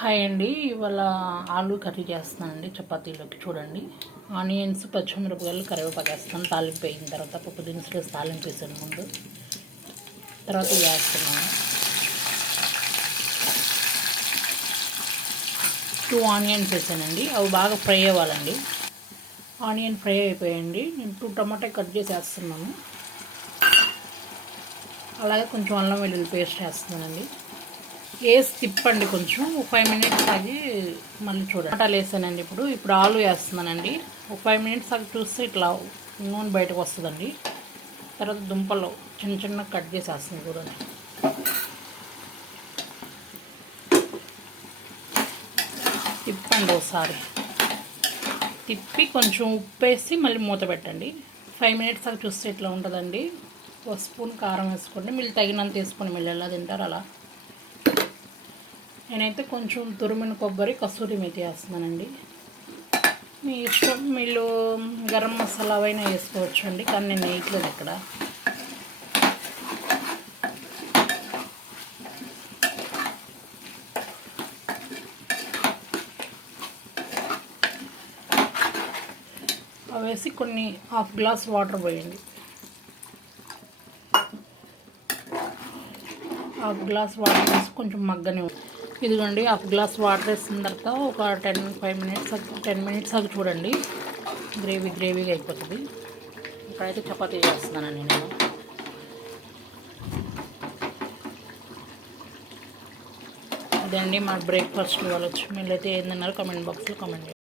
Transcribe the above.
Hi అండి. ఇవాళ ఆలు కర్రీ చేస్తున్నానండి చపాతీలోకి. చూడండి, ఆనియన్స్, పచ్చిమిరపకాయలు, కరివేపాకు వేస్తాను. తాలింపు వేయిన తర్వాత పప్పు దినుసులు వేసి తాలింపు వేసాను ముందు. తర్వాత వేస్తున్నాను 2 ఆనియన్స్ వేసానండి. అవి బాగా ఫ్రై అవ్వాలండి. ఆనియన్ ఫ్రై అయిపోయాయండి. నేను 2 టమాటా కట్ చేసి వేస్తున్నాను. అలాగే కొంచెం అల్లం వెల్లుల్లి పేస్ట్ వేస్తున్నానండి. వేసి తిప్పండి, కొంచెం 5 మినిట్స్ ఆగి మళ్ళీ చూడండి. టమాటాలు వేసానండి. ఇప్పుడు ఆలు వేస్తున్నానండి. 5 మినిట్స్ ఆగి చూస్తే ఇట్లా నూనె బయటకు వస్తుందండి. తర్వాత దుంపలు చిన్న చిన్న కట్ చేసి వేస్తుంది చూడండి. తిప్పండి ఒకసారి, తిప్పి కొంచెం ఉప్పు వేసి మళ్ళీ మూత పెట్టండి. 5 మినిట్స్ ఆగి చూస్తే ఇట్లా ఉంటుందండి. 1 స్పూన్ కారం వేసుకోండి. మీరు తగినంత వేసుకొని మీరు ఎలా తింటారు అలా. నేనైతే కొంచెం తురిమిన కొబ్బరి, కస్తూరి మేతి వేస్తున్నానండి. మీ ఇష్టం, మీరు గరం మసాలా అయినా వేసుకోవచ్చు అండి, కానీ నేను వేయట్లేదు ఇక్కడ. అవి వేసి కొన్ని 1/2 గ్లాస్ వాటర్ పోయండి. 1/2 గ్లాస్ వాటర్ వేసి కొంచెం మగ్గని. ఇదిగోండి, 1/2 గ్లాస్ వాటర్ వేసిన తర్వాత ఒక 10 మినిట్స్ అది చూడండి. గ్రేవీగా అయిపోతుంది. ఇప్పుడైతే చపాతీ చేస్తున్నానండి నేను. అదండి మా బ్రేక్ఫాస్ట్ వాళ్ళు వచ్చి. మీరైతే ఏందన్నారు కామెంట్ బాక్స్లో కామెంట్ చేయండి.